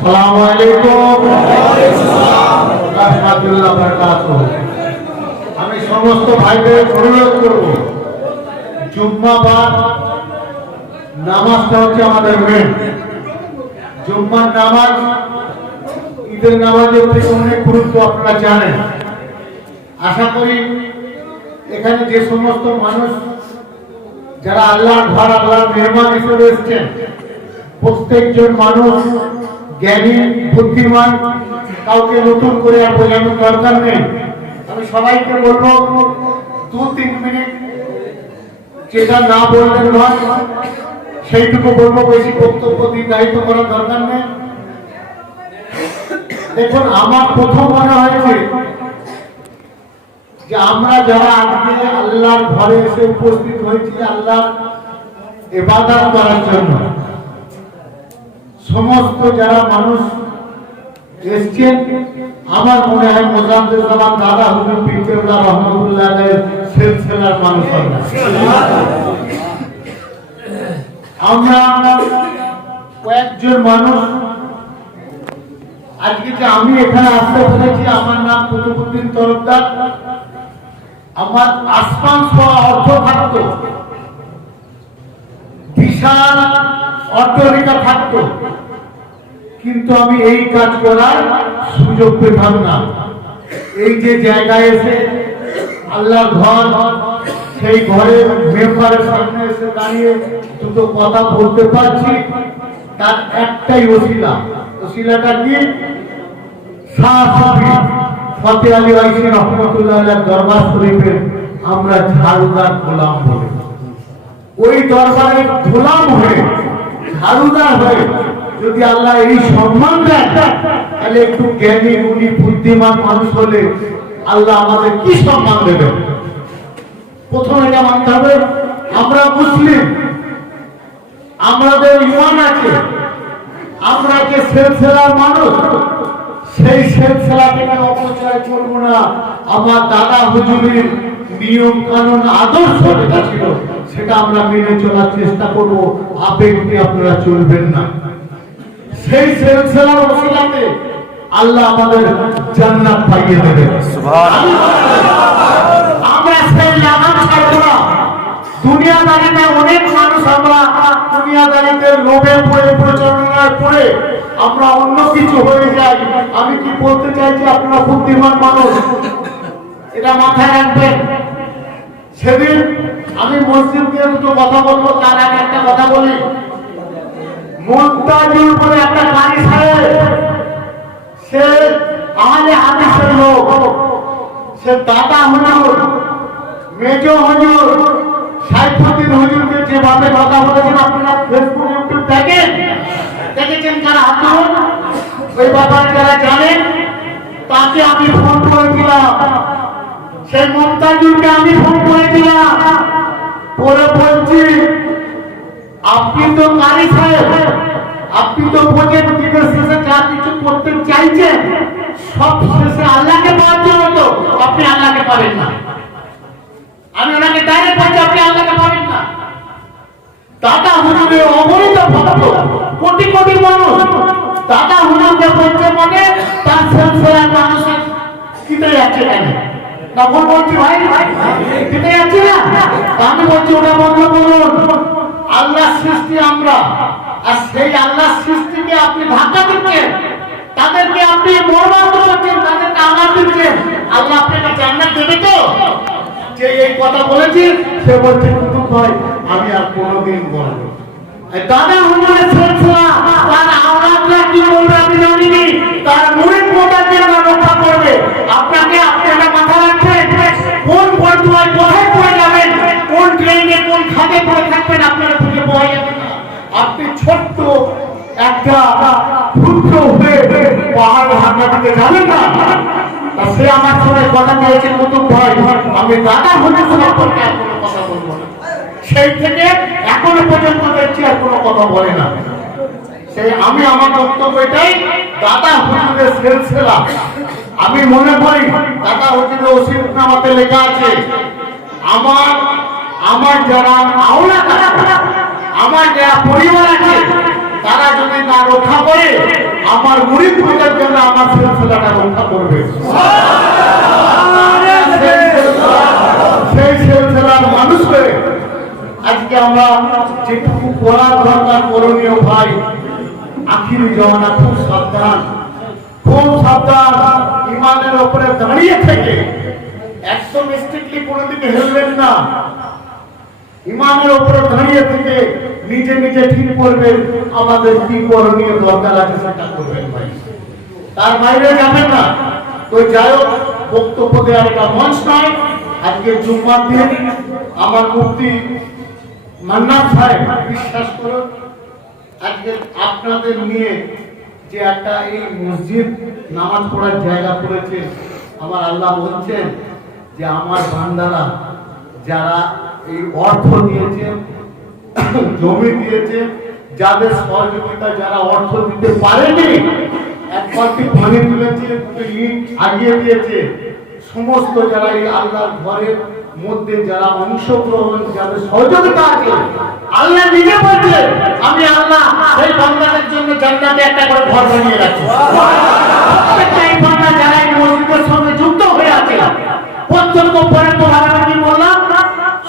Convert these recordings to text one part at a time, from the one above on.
আসসালামু আলাইকুম রাহমাতুল্লাহ বারাকাতুহু। আমি সমস্ত ভাইদের অনুরোধ করব, জুম্মাবার নামাজটা হচ্ছে আমাদের মেন। জুম্মার নামাজ ঈদের নামাজের থেকে অনেক গুরুত্ব আপনারা জানেন। আশা করি এখানে যে সমস্ত মানুষ যারা আল্লাহর ঘর, আল্লাহর মেহমান হিসেবে এসেছেন, প্রত্যেকজন মানুষ জ্ঞানী, বুদ্ধিমান, কাউকে নতুন করে আর বোঝানোর দরকার নেই। আমি সবাইকে বলবো 2-3 মিনিট যেটা না বললেন নয় সেইটুকু বলবো, বেশি বক্তব্য দীর্ঘায়িত করার দরকার নেই। দেখুন, আমার প্রথম মনে হয়েছে যে আমরা যারা আজকে আল্লাহর ঘরে এসে উপস্থিত হয়েছি আল্লাহর ইবাদত করার জন্য, সমস্ত যারা মানুষ এসছেন, আমার মনে হয় মোজাম্মেল জামান দাদা হুজুর পীরকেবলা রহমাতুল্লাহ আলাইহির সিলসিলার মানুষ। আমরা কয়েকজন মানুষ আজকে যে আমি এখানে আসতে পেরেছি, আমার নাম কুতুবউদ্দিন তরফদার। আমার আসমান ছোঁয়া অর্থ থাকতো, বিশাল অট্টালিকা থাকতো, কিন্তু আমি এই কাজ করার সুযোগ পেতাম না। এই যে জায়গায় এসে আল্লাহর ঘর, সেই ঘরের মেম্বারের সামনে এসে দাঁড়িয়ে দুটো কথা বলতে পারছি, তার একটাই ওসিলা। ওসিলাটা কি? শাহ ফতেহ আলী ওয়াইসি রহমাতুল্লাহ আলাইহির দরবার শরীফের আমরা ঝাড়ুদার গোলাম বলে, ওই দরবারের গোলাম হয়ে, ঝাড়ুদার হয়ে যদি আল্লাহ এই সম্মান দেয়, তাহলে একটু জ্ঞানী, গুণী, বুদ্ধিমান মানুষ হলে আল্লাহ আমাদের কি সম্মান দেবেন? প্রথম এটা মানতে হবে, আমরা মুসলিম, আমাদের ঈমান আছে, আমরা যে সিলসিলার মানুষ, সেই সিলসিলা থেকে অপচয় করবো না। আমার দাদা হুজুরের নিয়ম কানুন, আদর্শ যেটা ছিল সেটা আমরা মেনে চলার চেষ্টা করব। আবেগ নিয়ে আপনারা চলবেন না। সেই সিলসিলার ওসিলাতে আল্লাহ আমাদের জান্নাত পাইয়ে দেবে। আমরা সেই লাগাম ছাড়বো না। দুনিয়াদারিতে অনেক মানুষ, আমরা দুনিয়াদারিতে লোভে পড়ে, প্রচলনায় পড়ে আমরা অন্য কিছু হয়ে যাই। আমি কি বলতে চাইছি, আপনারা বুদ্ধিমান মানুষ, এটা মাথায় রাখবেন। সেদিন আমি মসজিদ নিয়ে দুটো কথা বলবো, তার আগে একটা কথা বলি। মুনতাজুল বলে একটা কারি সাহেব, সে আহলে হাদিসের লোক, সে দাদা হুজুর, মেজ হুজুর, সাইফুদ্দিন হুজুরকে যেভাবে কথা বলেছেন, আপনারা ফেসবুক, ইউটিউব দেখেছেন যারা হাতুন, ওই ব্যাপারে যারা জানেন, তাকে আমি ফোন করেছিলাম। সেই মুনতাজুলকে আমি ফোন করেছিলাম, পরে বলছি, আপনি তো কারি সাহেব, আপনি তো বোঝেন দিনের শেষে যা কিছু করতে চাইছেন সব শেষে আল্লাহকে পাওয়ার জন্য, তো আপনি আল্লাহকে পাবেন না। আমি ওনাকে ডাইরেক্ট বলছি, আপনি আল্লাহকে পাবেন না। দাদা হুজুরের অগণিত ভক্ত, কোটি কোটি মানুষ দাদা হুজুরকে বলছে, মানে তার সিলসিলার মানুষের কিতে যাচ্ছে কেন? না ভুল বলছি ভাই? কিতে যাচ্ছে না? আমি বলছি ওটা বন্ধ করুন। আল্লাহ সৃষ্টি আমরা, আর সেই আল্লাহ সৃষ্টিকে আপনি ধাক্কা দিচ্ছেন, তাদেরকে আপনি বরবাদ করছেন, তাদেরকে আমার দিচ্ছেন। আল্লাহ আপনাকে জান্নাত দেবে তো? যে এই কথা বলেছি সে বলছে, কুতুব ভাই আমি আর কোনোদিন বলবো। দাদা হুজুরের সিলসিলা, তার আওলাদরা কি বলবে আমি জানি না, তার মুরিদ মোতাকে আমরা রক্ষা করবে। আপনাকে আপনারা মাথা রাখবেন, কোন বর্তমানে কোথায় পড়ে যাবেন, কোন ট্রেনে কোন খাতে পড়ে থাকবেন, আপনারা খুঁজে পাওয়া যাবে না। আপনি ছোট্ট একটা ক্ষুদ্র হয়ে পাহাড় হাঁটা দিতে যাবেন না। সে আমার সঙ্গে কথা বলেছে, কুতুব ভাই আমি দাদা হুজুর সম্পর্কে আর কোনো কথা বলবো না। সেই থেকে এখনো পর্যন্ত দেখছি আর কোনো কথা বলে না। সেই আমি আমার বক্তব্য এটাই, দাদা হুজুরের সিলসিলা। আমি মনে করি দাদা হুজুরের ওসিয়তনামাতে লেখা আছে, আমার যারা আওলাদ আছে, আমার যারা পরিবার আছে, তারা যদি না রক্ষা করে আমার মুরিদ খোঁজার জন্য আমার সিলসিলাটা রক্ষা করবে। সেই সিলসিলার মানুষ হয়ে আজকে আমরা যেটুকু করার দরকার করণীয় ভাই, আখিরি জমানা খুব সাবধান, খুব সাবধান। ইমানের উপরে দাঁড়িয়ে থেকে একদম স্ট্রিক্টলি কোনোদিকে হেলবেন না। ইমানের উপরে দাঁড়িয়ে থেকে নিজে নিজে ঠিক করবেন আমাদের কি করণীয় দরকার আছে সেটা করবেন ভাই, তার বাইরে যাবেন না। তো যাই হোক, বক্তব্য দেওয়ার একটা মঞ্চ নয়। আজকে জুম্মার দিন আমার মুফতি মান্নান সাহেব, বিশ্বাস করুন আজকে আপনাদের নিয়ে যে একটা এই মসজিদ নামাজ পড়ার জায়গা করেছে, আমার আল্লাহ বলছেন যে আমার বান্দারা যারা এই অর্থ দিয়েছে, জমি দিয়েছে, যাদের সহযোগিতা যারা অর্থ দিতে পারেনি, এক পাল্টি পানি তুলেছে, ইট আগিয়ে দিয়েছে, সমস্ত যারা এই আল্লাহর ঘরের মধ্যে যারা অংশগ্রহণ, যাদের সহযোগিতা আছে, আল্লাহ নিজে বলছে আমি আল্লাহ এই বান্দাদের জন্য জান্নাতে একটা করে ঘর বানিয়ে রাখছি। প্রত্যেকটা এই বান্দা যারা এই মসজিদের সঙ্গে যুক্ত হয়ে আছে, প্রত্যন্ত পর্যন্ত আমি কি বললাম,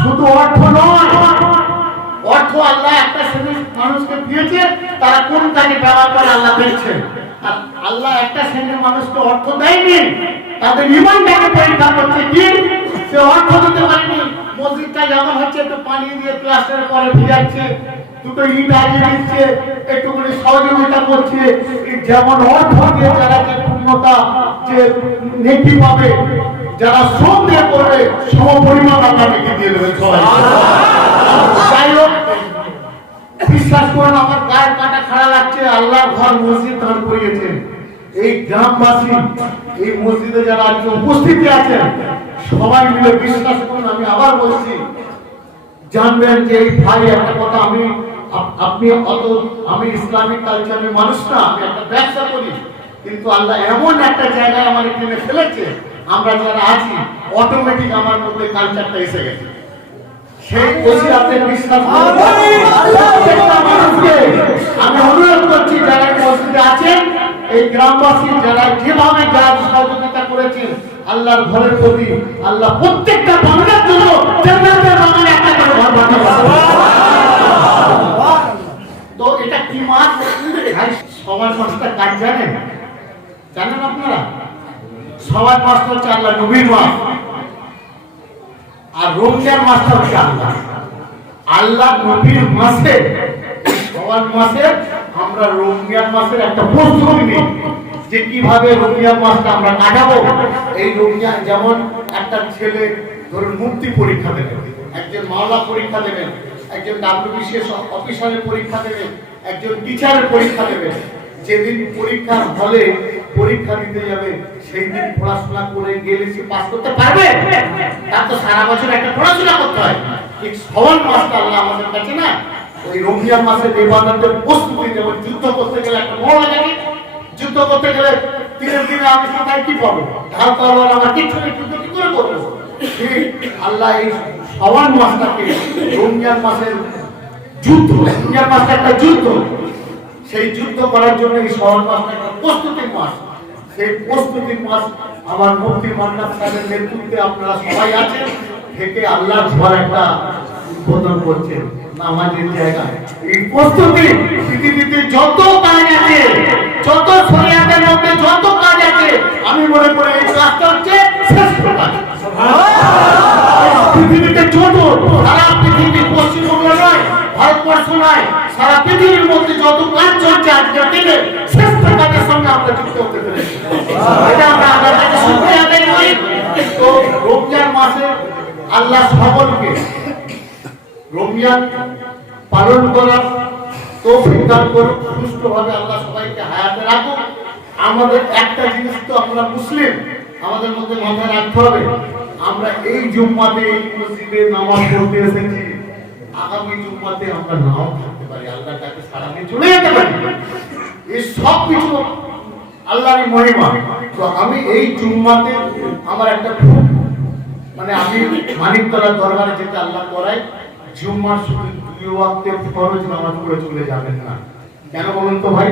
শুধু অর্থ নয়, অর্থ আল্লাহ একটা শ্রেণীর মানুষকে দিয়েছে, তারা কোন কাজে ব্যবহার করে আল্লাহ দেখছে। আর আল্লাহ একটা শ্রেণীর মানুষকে অর্থ দেয়নি, তাদের ইমানটাকে পরীক্ষা করছে। কি সে অর্থ দিতে পারেনি, মসজিদটা যেমন হচ্ছে একটু পানি দিয়ে প্লাস্টার করে ভিজাচ্ছে, দুটো ইট আগিয়ে দিচ্ছে, একটুখানি সহযোগিতা করছে, যেমন অর্থ দিয়ে যারা যে পূর্ণতা যে নেকি পাবে, যারা শ্রম দিয়ে করবে সম পরিমাণ আল্লাহ নেকি দিয়ে দেবেন সবাই। যাই হোক, বিশ্বাস করুন আমার গায়ের কাটা খাড়া লাগছে। আল্লাহর ঘর মসজিদ দান করিয়েছেন এই গ্রামবাসী, এই মসজিদে যারা আজকে উপস্থিতি আছেন সবাই মিলে, বিশ্বাস করুন আমি আবার বলছি, জানবেন যে এই ভাই একটা কথা, আপনি অত আমি ইসলামিক কালচারের মানুষ না, আমি একটা ব্যবসা করি, কিন্তু আল্লাহ এমন একটা জায়গায় আমার এখানে ফেলেছে, আমরা যারা আছি অটোমেটিক আমার মধ্যে কালচারটা এসে গেছে। সেই বসে আপনি বিশ্বাস মানুষকে আমি অনুরোধ করছি যারা মসজিদে আছেন, এই গ্রামবাসী যারা যেভাবে যারা সহযোগিতা করেছেন আল্লাহর ঘরের প্রতি, আল্লাহ প্রত্যেকটা বাংলার জন্য জান্নাতের বাগানে একটা করে ঘর বানাবে। তো এটা কি মাস? সবার মাসটা কাজ জানেন? জানেন আপনারা? সবার মাস হচ্ছে আল্লাহ নবীর মাস, আর রমজান মাসটা হচ্ছে আল্লাহ নবীর মাসে। সবার মাসে আমরা রমজান মাসের একটা প্রস্তুতি নিই যে কিভাবে রমজান মাসটা আমরা কাটাবো। এই রমজান যেমন একটা ছেলে ধরুন মুক্তি পরীক্ষা দেবেন, একজন মাওলা পরীক্ষা দেবেন, একজন WBCS অফিসারের পরীক্ষা দেবেন, একজন টিচারের পরীক্ষা দেবেন। যেদিন পরীক্ষার হলে পরীক্ষা দিতে যাবে সেই দিন পড়াশোনা করে গেলে সে পাস করতে পারবে? তার তো সারা বছর একটা পড়াশোনা করতে হয়। ঠিক সওয়াল মাসটা আল্লাহ আমাদের কাছে না, ওই রমজান মাসে ইবাদতের প্রস্তুতি, যেমন যুদ্ধ করতে গেলে একটা মহড়া লাগে, যুদ্ধ করতে গেলে দিনের দিনে আমি কোথায় কি পাবো, ঢাল তলোয়ার আমার কিছু নেই, যুদ্ধ কি করে করবো? ঠিক আল্লাহ এই সওয়াল মাসটাকে রমজান মাসের যুদ্ধ, রমজান মাসটা একটা যুদ্ধ, সেই যুদ্ধ করার জন্য এই সওয়াল মাসটা একটা প্রস্তুতির মাস। সেই প্রস্তুতির মাস আমার মুফতি মান্নান সাহেবের নেতৃত্বে আপনারা সবাই আছেন, থেকে আল্লাহর ঘর একটা উদ্বোধন করছেন নামাজের জায়গা। এই প্রস্তুতি পৃথিবীতে যত কাজ আছে, যত শরিয়াতের মধ্যে যত কাজ আছে, আমি মনে করি এই কাজটা হচ্ছে শ্রেষ্ঠ কাজ। পৃথিবীতে যত, সারা পৃথিবী, পশ্চিমবঙ্গ নয়, ভারতবর্ষ নয়, সারা পৃথিবীর মধ্যে যত কাজ চলছে আজকের দিনে শ্রেষ্ঠ কাজের সঙ্গে আমরা যুক্ত হতে পেরেছি। এটা আমরা আল্লাহর কাছে শুকরিয়া আদায় করি। তো রমজান মাসে আল্লাহ সকলকে রমজান পালন করার তৌফিক দান করুন, সুষ্ঠুভাবে আল্লাহ সবাইকে হায়াতে রাখুন। আমাদের একটা জিনিস তো আমরা মুসলিম, আমাদের মধ্যে মাথায় রাখতে হবে, আমরা এই জুম্মাতে এই মসজিদে নামাজ পড়তে এসেছি, আগামী জুম্মাতে আমরা নাও থাকতে পারি, আল্লাহর কাছে সারা দিয়ে চলে যেতে পারি। এই সব কিছু আল্লাহরই মহিমা। তো আমি এই জুম্মাতে আমার একটা খুব আমি মানিকতলা দরবারে যেতে আল্লাহ করাই, জুম্মার শুধু 2 ওয়াক্তের ফরজ নামাজ পড়ে চলে যাবেন না। কেন বলুন তো ভাই?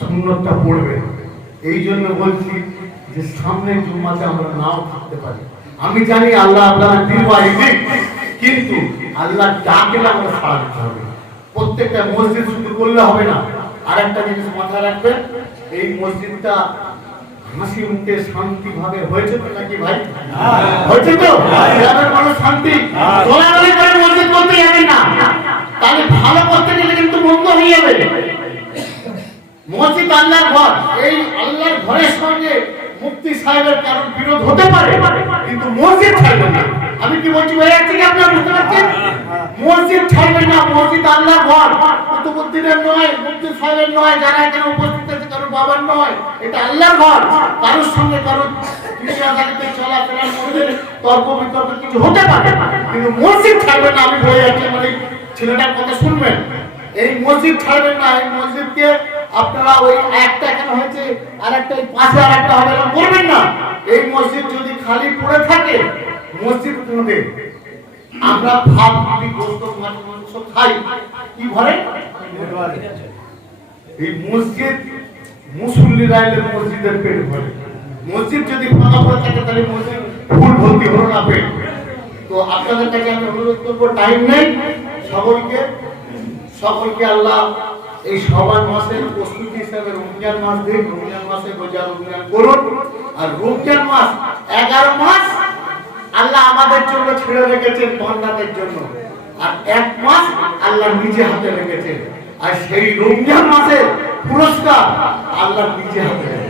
সুন্নতটা পড়বে। এই জন্য বলছি যে সামনের জুম্মাতে আমরা নাও থাকতে পারি। আমি জানি আল্লাহ আপনারা দীর্ঘায়ু দিন, কিন্তু আল্লাহ ডাকলে আমরা সাড়া দিতে হবে। প্রত্যেকটা মসজিদ শুধু করলে হবে না। আর একটা জিনিস মাথায় রাখবেন, এই মসজিদটা হাসি মুখে শান্তি ভাবে হয়েছে তো নাকি ভাই? হয়েছে তো? গ্রামের মানুষ শান্তি দোলাদলি করে মসজিদ করতে যাবে না, তাহলে ভালো করতে গেলে কিন্তু বন্ধ হয়ে যাবে। মসজিদ আল্লাহর ঘর, এই আল্লাহর ঘরের সঙ্গে মুফতি সাহেবের কারণ বিরোধ হতে পারে, কিন্তু মসজিদ ছাড়বেন না। আমি কি বলছি ভাই, এক থেকে আপনারা বুঝতে পারছেন? মসজিদ ছাড়বেন না। মসজিদ আল্লাহর ঘর, কুতুবউদ্দিনের নয়, মুফতি সাহেবের নয়, যারা এখানে উপস্থিত আছে কারো বাবার নয়, এটা আল্লাহর ঘর। কারোর সঙ্গে কারো ক্রিয়াকারিতে চলাফেরার মধ্যে তর্ক বিতর্ক কিছু হতে পারে, কিন্তু মসজিদ ছাড়বেন না। আমি বলে যাচ্ছি, মানে ছেলেটার কথা শুনবেন, এই মসজিদ ছাড়বেন না। এই মসজিদকে আপনারা ওই একটা এখানে হয়েছে আর একটা পাশে আর একটা হবে না করবেন না। এই মসজিদ যদি খালি পড়ে থাকে, মসজিদ মধ্যে আমরা ভাত ভাবি গোস্ত মাছ মাংস খাই, কি ভরে? এই মসজিদ মুসল্লিরা এলে মসজিদের পেট ভরে। মসজিদ যদি ফাঁকা পড়ে থাকে, তাহলে মসজিদ ফুল ভর্তি হলো না পেট। তো আপনাদের কাছে আমি অনুরোধ করবো, টাইম নেই, সকলকে আল্লাহ এই সবার মাসের প্রস্তুতি হিসাবে রমজান মাস দিন। রমজান মাসে রোজা রমজান করুন। আর রমজান মাস 11 মাস আল্লাহ আমাদের জন্য ছেড়ে রেখেছেন বান্দাদের জন্য, আর 1 মাস আল্লাহ নিজে হাতে রেখেছেন। আর সেই রমজান মাসের পুরস্কার আল্লাহ নিজে হাতে রেখেছেন।